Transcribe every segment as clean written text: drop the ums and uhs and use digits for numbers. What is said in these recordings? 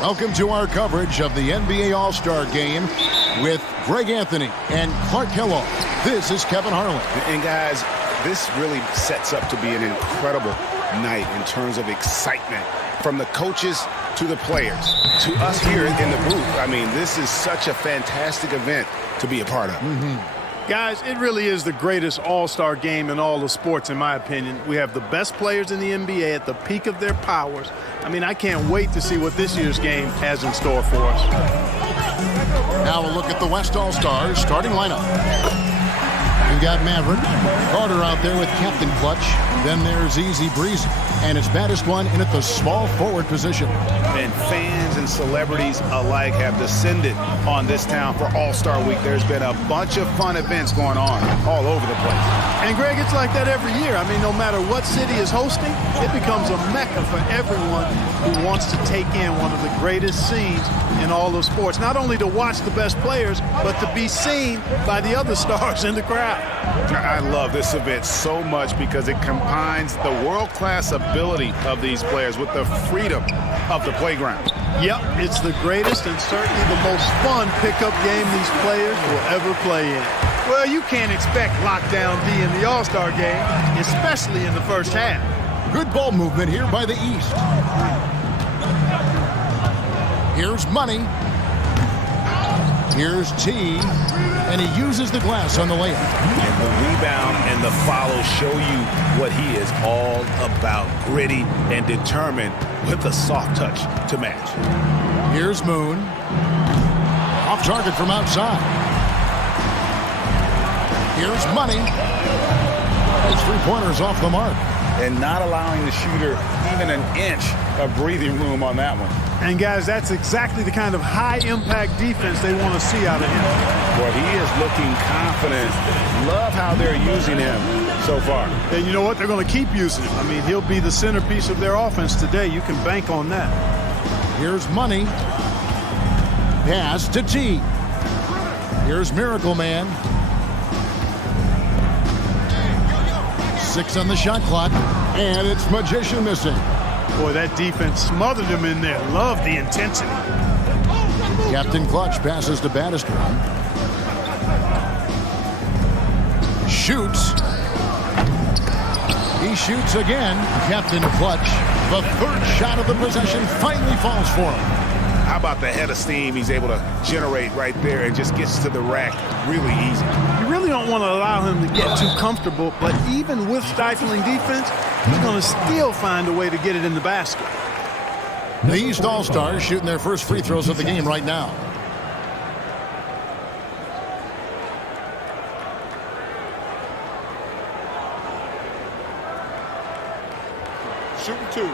Welcome to our coverage of the NBA All-Star Game with Greg Anthony and Clark Kellogg. This is Kevin Harlan. And guys, this really sets up to be an incredible night in terms of excitement from the coaches to the players to us here in the booth. I mean, this is such a fantastic event to be a part of. Guys, it really is the greatest all-star game in all of sports, in my opinion. We have the best players in the NBA at the peak of their powers. I mean, I can't wait to see what this year's game has in store for us. Now a look at the West All-Stars starting lineup. We've got Maverick, Carter out there with Captain Clutch. Then there's Easy Breezy, and his baddest one in at the small forward position. And fans and celebrities alike have descended on this town for All-Star Week. There's been a bunch of fun events going on all over the place. And, Greg, it's like that every year. I mean, no matter what city is hosting, it becomes a mecca for everyone who wants to take in one of the greatest scenes in all of sports. Not only to watch the best players, but to be seen by the other stars in the crowd. I love this event so much because it combines the world-class ability of these players with the freedom of the playground. Yep, it's the greatest and certainly the most fun pickup game these players will ever play in. Well, you can't expect lockdown D in the All-Star game, especially in the first half. Good ball movement here by the East. Here's Money. Here's T, and he uses the glass on the layup. And the rebound and the follow show you what he is all about. Gritty and determined with a soft touch to match. Here's Moon. Off target from outside. Here's Money. His three-pointers off the mark. And not allowing the shooter even an inch of breathing room on that one. And, guys, that's exactly the kind of high-impact defense they want to see out of him. Well, he is looking confident. Love how they're using him so far. And you know what? They're going to keep using him. I mean, he'll be the centerpiece of their offense today. You can bank on that. Here's Money. Pass to T. Here's Miracle Man. 6 on the shot clock, and it's Magician missing. Boy, that defense smothered him in there. Love the intensity. Captain Clutch passes to baddest one. Shoots. He shoots again. Captain Clutch. The third shot of the possession finally falls for him. How about the head of steam he's able to generate right there and just gets to the rack really easy. You really don't want to allow him to get too comfortable, but even with stifling defense, he's going to still find a way to get it in the basket. The East All-Stars shooting their first free throws of the game right now. Shooting 2.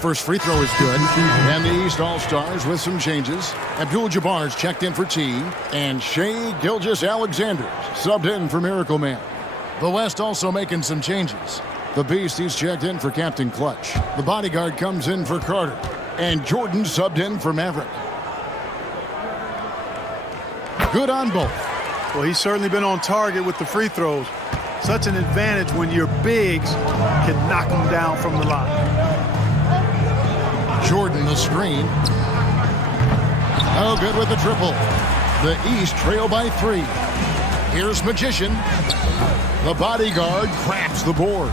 First free throw is good. And the East All-Stars with some changes. Abdul-Jabbar's checked in for T. And Shai Gilgeous-Alexander subbed in for Miracle Man. The West also making some changes. The Beast, he's checked in for Captain Clutch. The bodyguard comes in for Carter. And Jordan subbed in for Maverick. Good on both. Well, he's certainly been on target with the free throws. Such an advantage when your bigs can knock them down from the line. Jordan the screen. Oh, good with the triple. The East trail by 3. Here's Magician. The bodyguard cracks the board.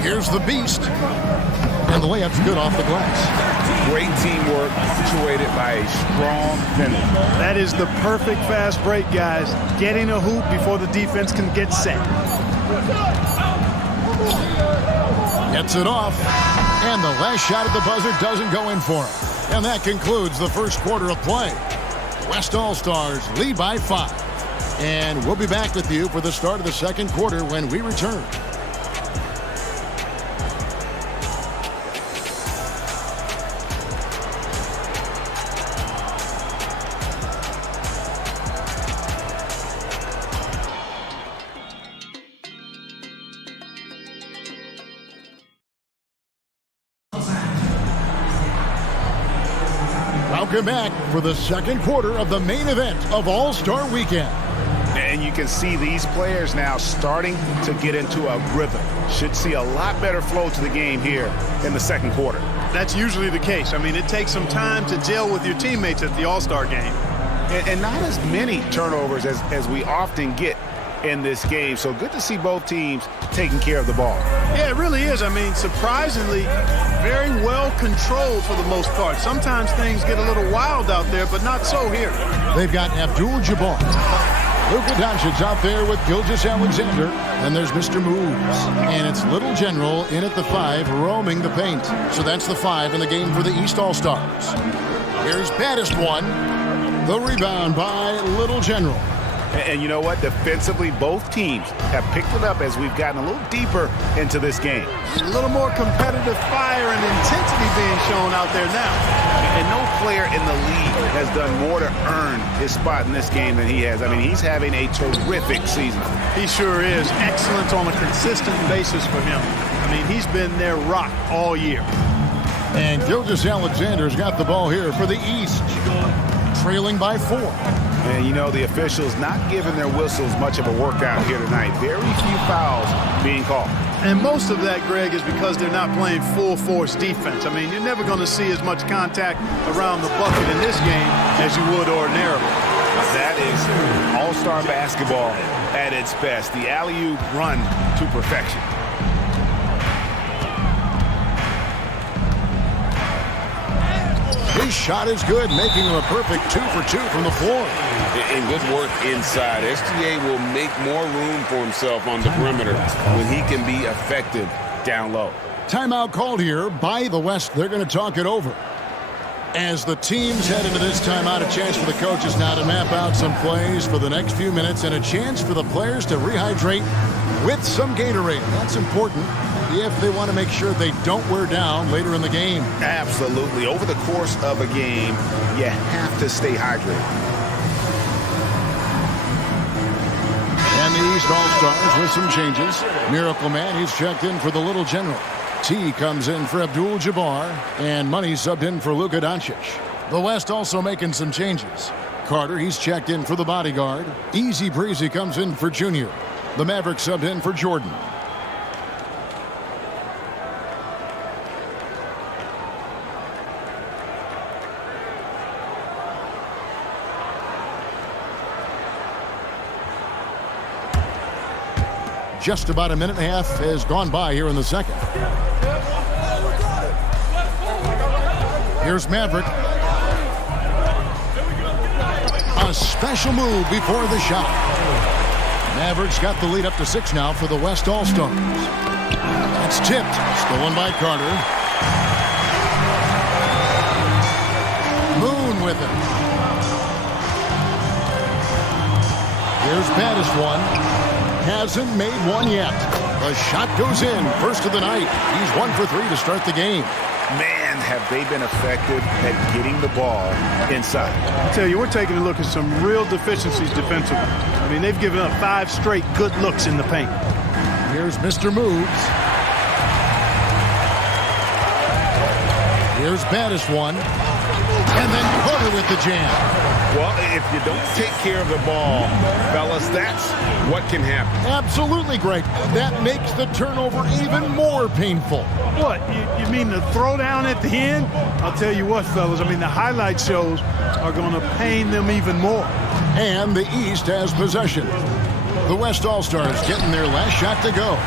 Here's the Beast. And the layup's good off the glass. Great teamwork punctuated by a strong finish. That is the perfect fast break, guys. Getting a hoop before the defense can get set. Gets it off. And the last shot at the buzzer doesn't go in for him. And that concludes the first quarter of play. West All-Stars lead by 5. And we'll be back with you for the start of the second quarter when we return. Welcome back for the second quarter of the main event of All-Star Weekend. And you can see these players now starting to get into a rhythm. Should see a lot better flow to the game here in the second quarter. That's usually the case. I mean, it takes some time to gel with your teammates at the All-Star game. And not as many turnovers as we often get in this game. So good to see both teams taking care of the ball. Yeah, it really is. I mean, surprisingly, very well controlled for the most part. Sometimes things get a little wild out there, but not so here. They've got Abdul-Jabbar. Luka Doncic's out there with Gilgeous-Alexander. And there's Mr. Moves. And it's Little General in at the 5, roaming the paint. So that's the 5 in the game for the East All-Stars. Here's baddest one. The rebound by Little General. And you know what? Defensively, both teams have picked it up as we've gotten a little deeper into this game. A little more competitive fire and intensity being shown out there now. And no player in the league has done more to earn his spot in this game than he has. I mean, he's having a terrific season. He sure is. Excellence on a consistent basis for him. I mean, he's been their rock all year. And Gilgeous-Alexander's got the ball here for the East, trailing by 4. And, you know, the officials not giving their whistles much of a workout here tonight. Very few fouls being called. And most of that, Greg, is because they're not playing full-force defense. I mean, you're never going to see as much contact around the bucket in this game as you would ordinarily. That is all-star basketball at its best. The alley-oop run to perfection. His shot is good, making him a perfect 2 for 2 from the floor. And good work inside. SGA will make more room for himself on the perimeter when he can be effective down low. Timeout called here by the West. They're going to talk it over. As the teams head into this timeout, a chance for the coaches now to map out some plays for the next few minutes and a chance for the players to rehydrate with some Gatorade. That's important if they want to make sure they don't wear down later in the game. Absolutely. Over the course of a game, you have to stay hydrated. And the East All-Stars with some changes. Miracle Man, he's checked in for the Little General. T comes in for Abdul-Jabbar, and Money subbed in for Luka Doncic. The West also making some changes. Carter, he's checked in for the bodyguard. Easy Breezy comes in for Junior. The Maverick subbed in for Jordan. Just about a minute and a half has gone by here in the second. Here's Maverick. A special move before the shot. Maverick's got the lead up to 6 now for the West All-Stars. That's tipped. Stolen by Carter. Moon with it. Here's baddest one. Hasn't made one yet. The shot goes in. First of the night. He's 1 for 3 to start the game. Man, have they been effective at getting the ball inside. I tell you, we're taking a look at some real deficiencies defensively. I mean, they've given up 5 straight good looks in the paint. Here's Mr. Moves. Here's baddest one. And then Carter with the jam. Well, if you don't take care of the ball, fellas, that's what can happen. Absolutely, Greg. That makes the turnover even more painful. What, you mean the throwdown at the end? I'll tell you what, fellas, I mean, the highlight shows are going to pain them even more. And the East has possession. The West All-Stars getting their last shot to go.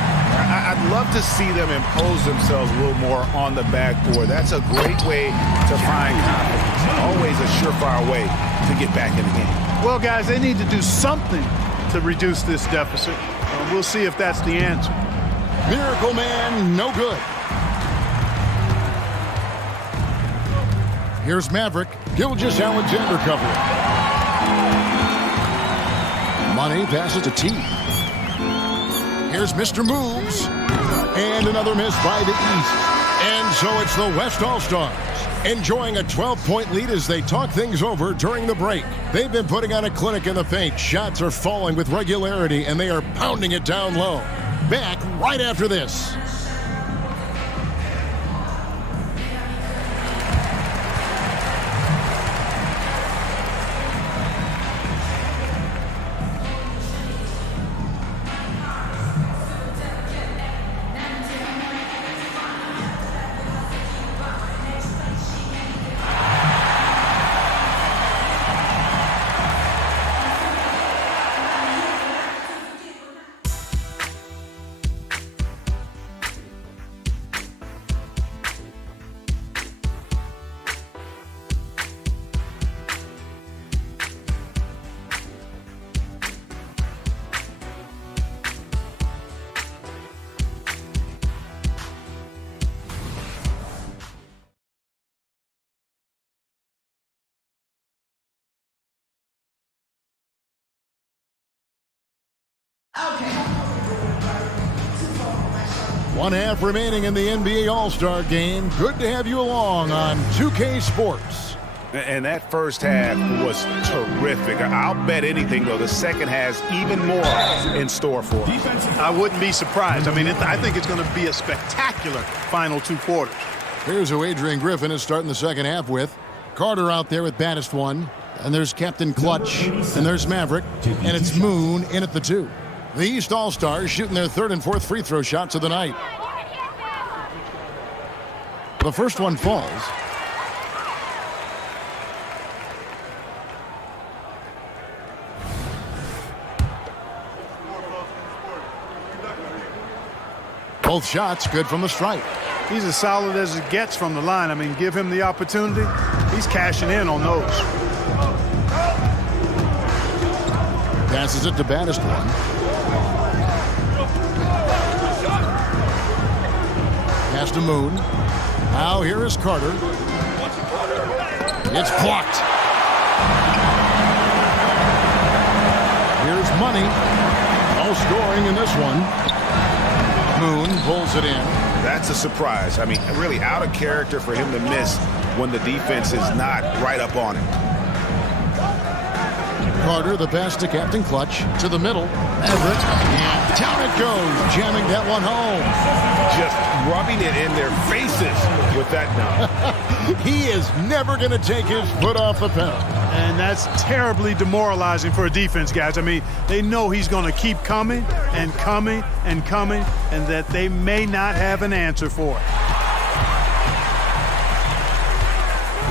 I'd love to see them impose themselves a little more on the backboard. That's a great way to find confidence. Always a surefire way to get back in the game. Well, guys, they need to do something to reduce this deficit. We'll see if that's the answer. Miracle Man, no good. Here's Maverick. Gilgeous-Alexander covering. Money passes to T. Here's Mr. Moves. And another miss by the East. And so it's the West All-Stars enjoying a 12-point lead as they talk things over during the break. They've been putting on a clinic in the paint. Shots are falling with regularity, and they are pounding it down low. Back right after this. 1 half remaining in the NBA All-Star game. Good to have you along on 2K Sports. And that first half was terrific. I'll bet anything, though, the second has even more in store for him. I wouldn't be surprised. I mean, I think it's going to be a spectacular final 2 quarters. Here's who Adrian Griffin is starting the second half with. Carter out there with baddest one. And there's Captain Clutch. And there's Maverick. And it's Moon in at the 2. The East All-Stars shooting their 3rd and 4th free throw shots of the night. The first one falls. Both shots good from the stripe. He's as solid as it gets from the line. I mean, give him the opportunity. He's cashing in on those. Passes it to baddest one. Pass to Moon. Now here is Carter. It's blocked. Here's Money. No scoring in this one. Moon pulls it in. That's a surprise. I mean, really out of character for him to miss when the defense is not right up on him. Carter, the pass to Captain Clutch. To the middle. Everett. And down it goes. Jamming that one home. Just rubbing it in their faces with that dunk. He is never going to take his foot off the pedal. And that's terribly demoralizing for a defense, guys. I mean, they know he's going to keep coming and coming and coming, and that they may not have an answer for it.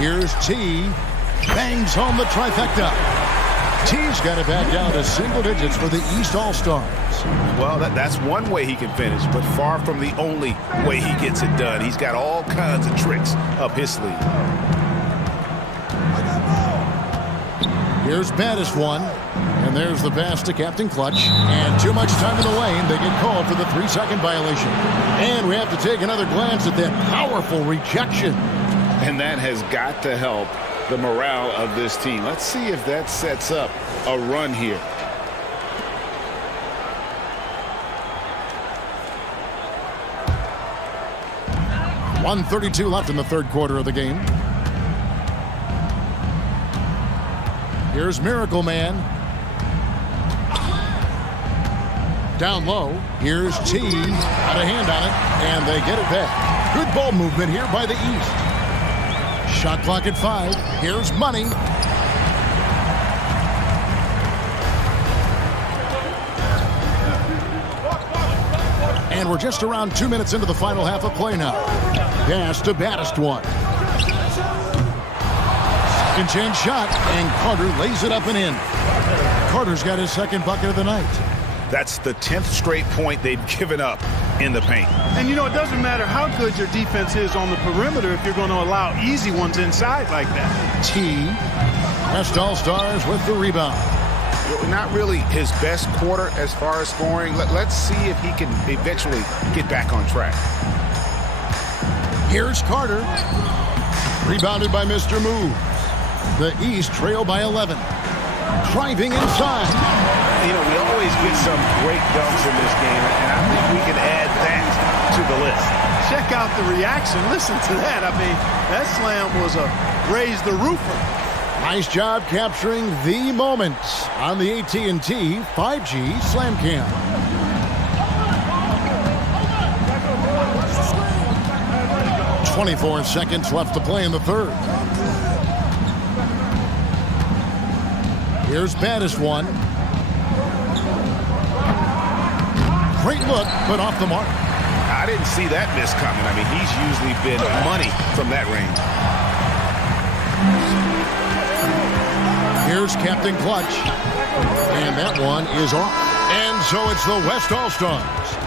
Here's T. Bangs home the trifecta. T's got it back down to single digits for the East All-Stars. Well, that's one way he can finish, but far from the only way he gets it done. He's got all kinds of tricks up his sleeve. Here's baddest one. And there's the pass to Captain Clutch. And too much time in the lane. They get called for the 3-second violation. And we have to take another glance at that powerful rejection. And that has got to help the morale of this team. Let's see if that sets up a run here. .132 left in the 3rd quarter of the game. Here's Miracle Man. Down low. Here's T. Got a hand on it. And they get it back. Good ball movement here by the East. Shot clock at 5. Here's Money. And we're just around 2 minutes into the final half of play now. Pass to baddest one. Second chance shot, and Carter lays it up and in. Carter's got his 2nd bucket of the night. That's the 10th straight point they've given up in the paint. And, you know, it doesn't matter how good your defense is on the perimeter if you're going to allow easy ones inside like that. T. West All-Stars with the rebound. Not really his best quarter as far as scoring. Let's see if he can eventually get back on track. Here's Carter. Rebounded by Mr. Move. The East trail by 11. Driving inside. You know, we always get some great dunks in this game, and I think we can add that to the list. Check out the reaction. Listen to that. I mean, that slam was a raise the roofer. Nice job capturing the moments on the AT&T 5G Slam Cam. .24 seconds left to play in the 3rd. Here's baddest one. Great look, but off the mark. I didn't see that miss coming. I mean, he's usually been money from that range. Here's Captain Clutch. And that one is off. And so it's the West All-Stars.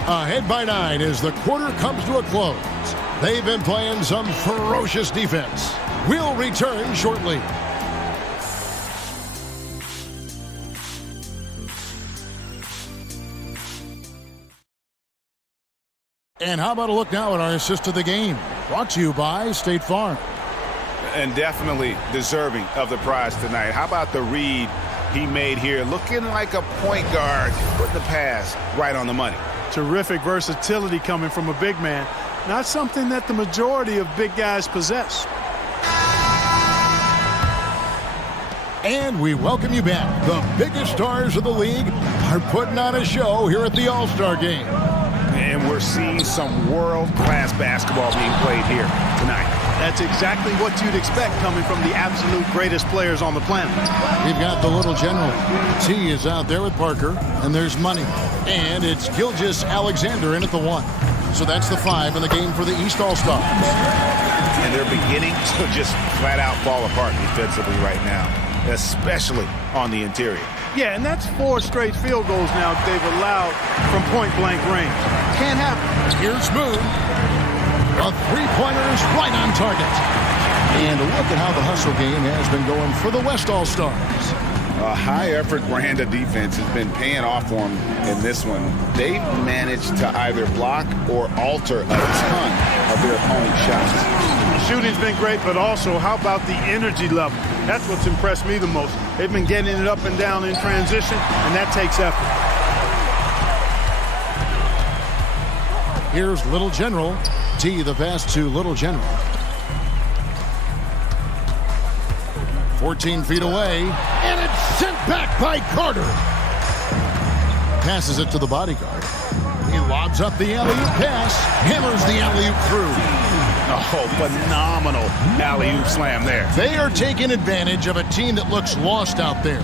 Ahead by 9 as the quarter comes to a close. They've been playing some ferocious defense. We'll return shortly. And how about a look now at our assist of the game? Brought to you by State Farm. And definitely deserving of the prize tonight. How about the read he made here, looking like a point guard, putting the pass right on the money. Terrific versatility coming from a big man. Not something that the majority of big guys possess. And we welcome you back. The biggest stars of the league are putting on a show here at the All-Star Game. And we're seeing some world-class basketball being played here tonight. That's exactly what you'd expect coming from the absolute greatest players on the planet. We've got the little general. T is out there with Parker, and there's Money. And it's Gilgeous Alexander in at the 1. So that's the 5 in the game for the East All-Stars. And they're beginning to just flat-out fall apart defensively right now, especially on the interior. Yeah, and that's 4 straight field goals now they've allowed from point-blank range. Can't happen. Here's Moon. A three-pointer is right on target. And look at how the hustle game has been going for the West All-Stars. A high-effort brand of defense has been paying off for them in this one. They've managed to either block or alter a ton of their opponent's shots. The shooting's been great, but also how about the energy level? That's what's impressed me the most. They've been getting it up and down in transition, and that takes effort. Here's Little General. T, the pass to Little General. 14 feet away, and it's sent back by Carter. Passes it to the bodyguard. He lobs up the alley-oop pass, hammers the alley-oop through. Oh, phenomenal alley-oop slam there. They are taking advantage of a team that looks lost out there.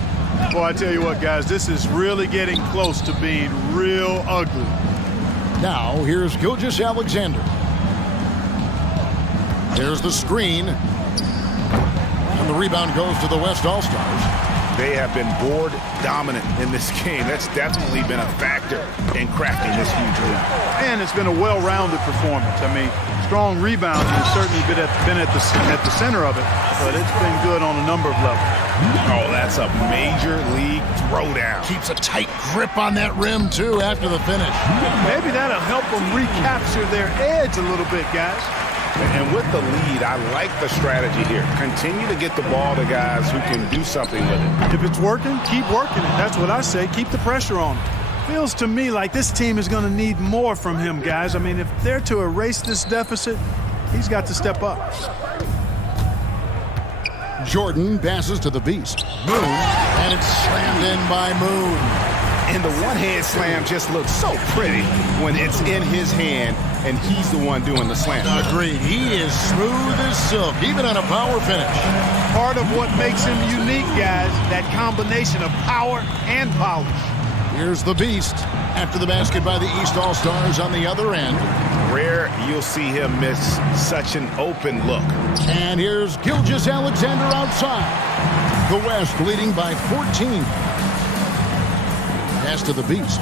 Boy, I tell you what, guys, this is really getting close to being real ugly. Now, here's Gilgeous Alexander. There's the screen. And the rebound goes to the West All-Stars. They have been board dominant in this game. That's definitely been a factor in crafting this huge lead. And it's been a well-rounded performance. I mean, strong rebounding has certainly been at the center of it, but it's been good on a number of levels. Oh, that's a major league throwdown. Keeps a tight grip on that rim, too, after the finish. Maybe that'll help them recapture their edge a little bit, guys. And with the lead, I like the strategy here. Continue to get the ball to guys who can do something with it. If it's working, keep working it. That's what I say. Keep the pressure on. Feels to me like this team is going to need more from him, guys. I mean, if they're to erase this deficit, he's got to step up. Jordan passes to the Beast. Moon, and it's slammed in by Moon. And the one-hand slam just looks so pretty when it's in his hand and he's the one doing the slam. Agreed. He is smooth as silk, even on a power finish. Part of what makes him unique, guys, that combination of power and polish. Here's the Beast after the basket by the East All-Stars on the other end. Rare you'll see him miss such an open look. And here's Gilgeous Alexander outside. The West leading by 14. Pass to the Beast.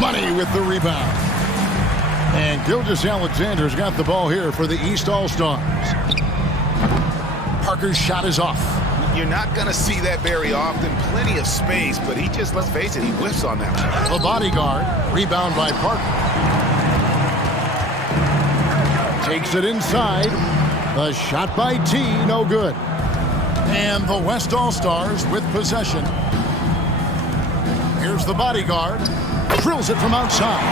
Money with the rebound. And Gilgeous Alexander's got the ball here for the East All-Stars. Parker's shot is off. You're not going to see that very often. Plenty of space, but he just, let's face it, he whiffs on that one. The bodyguard, rebound by Parker. Takes it inside. The shot by T, no good. And the West All-Stars with possession. Here's the bodyguard. Drills it from outside.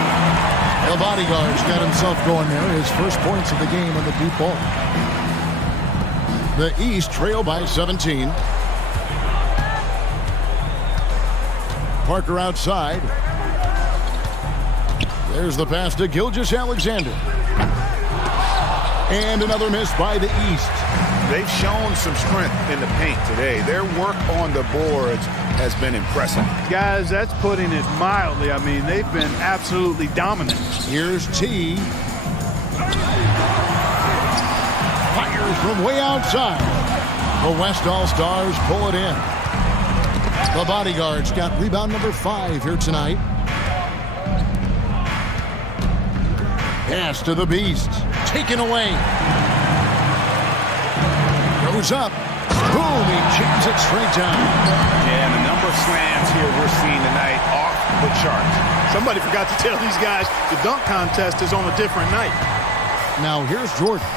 The bodyguard's got himself going there. His first points of the game on the deep ball. The East trail by 17. Parker outside. There's the pass to Gilgeous Alexander. And another miss by the East. They've shown some strength in the paint today. Their work on the boards has been impressive. Guys, that's putting it mildly. I mean, they've been absolutely dominant. Here's T. Fires from way outside. The West All-Stars pull it in. The bodyguard's got rebound number 5 here tonight. Pass to the Beast. Taken away. Goes up. Boom, he jams it straight down. Yeah, and the number of slams here we're seeing tonight off the charts. Somebody forgot to tell these guys the dunk contest is on a different night. Now here's Jordan.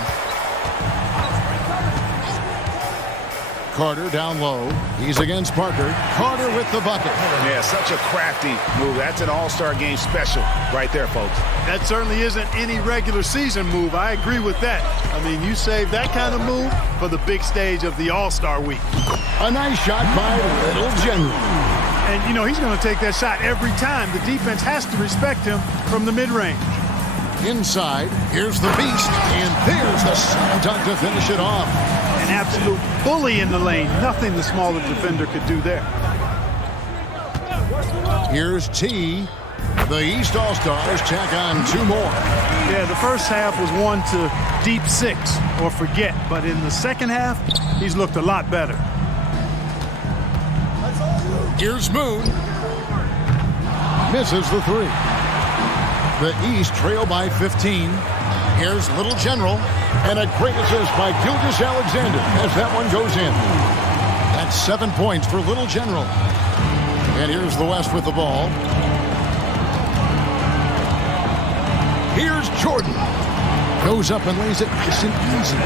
Carter down low. He's against Parker. Carter with the bucket. Yeah, such a crafty move. That's an all-star game special right there, folks. That certainly isn't any regular season move. I agree with that. I mean, you save that kind of move for the big stage of the All-Star Week. A nice shot by Little General. And, you know, he's going to take that shot every time. The defense has to respect him from the mid-range. Inside, here's the beast, and there's the slam dunk to finish it off. An absolute bully in the lane. Nothing the smaller defender could do there. Here's T. The East All-Stars check on 2 more. Yeah, the first half was 1 to deep 6 or forget. But in the second half, he's looked a lot better. Here's Moon. Misses the 3. The East trail by 15. Here's Little General. And a great assist by Gilgeous Alexander as that one goes in. That's 7 points for Little General. And here's the West with the ball. Here's Jordan. Goes up and lays it nice and easy.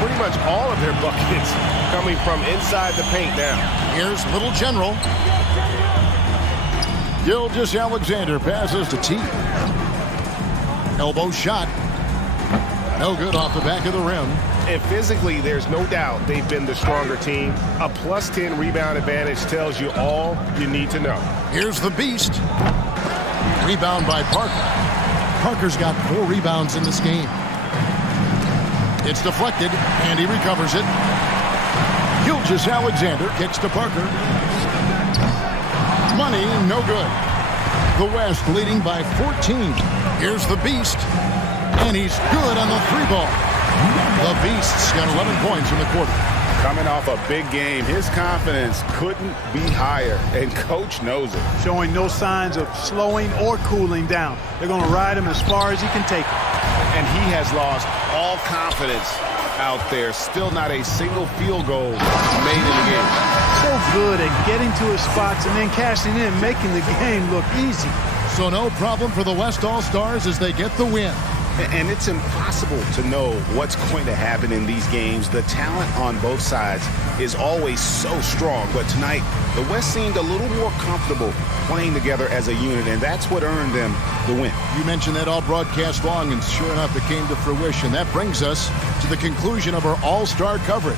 Pretty much all of their buckets coming from inside the paint now. Here's Little General. Gilgeous Alexander passes to T. Elbow shot. No good off the back of the rim. And physically, there's no doubt they've been the stronger team. A +10 rebound advantage tells you all you need to know. Here's the beast. Rebound by Parker. Parker's got 4 rebounds in this game. It's deflected, and he recovers it. Gilgeous Alexander kicks to Parker. Money, no good. The West leading by 14. Here's the beast. And he's good on the 3 ball. The Beast's got 11 points in the quarter. Coming off a big game, his confidence couldn't be higher, and Coach knows it. Showing no signs of slowing or cooling down. They're going to ride him as far as he can take him. And he has lost all confidence out there. Still not a single field goal made in the game. So good at getting to his spots and then cashing in, making the game look easy. So no problem for the West All-Stars as they get the win. And it's impossible to know what's going to happen in these games. The talent on both sides is always so strong. But tonight, the West seemed a little more comfortable playing together as a unit, and that's what earned them the win. You mentioned that all broadcast long, and sure enough, it came to fruition. That brings us to the conclusion of our All-Star coverage.